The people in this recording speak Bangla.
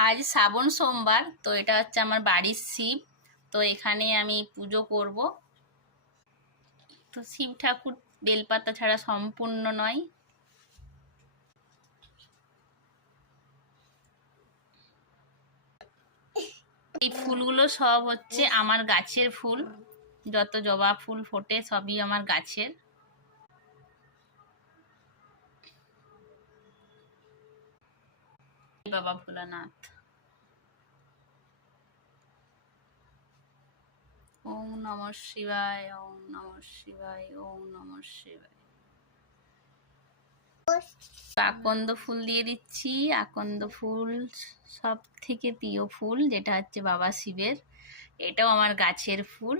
আজ শ্রাবণ সোমবার, তো এটা হচ্ছে আমার বাড়ির শিব। তো এখানে আমি পুজো করব। তো শিব ঠাকুর বেলপাতা ছাড়া সম্পূর্ণ নয়। এই ফুলগুলো সব হচ্ছে আমার গাছের ফুল। যত জবা ফুল ফোটে সবই আমার গাছের। বাবা ভোলানাথ। ওম নমঃ শিবায়, ওম নমঃ শিবায়, ওম নমঃ শিবায়। আকন্দ ফুল দিয়ে দিচ্ছি। আকন্দ ফুল সব থেকে প্রিয় ফুল, যেটা হচ্ছে বাবা শিবের। এটাও আমার গাছের ফুল।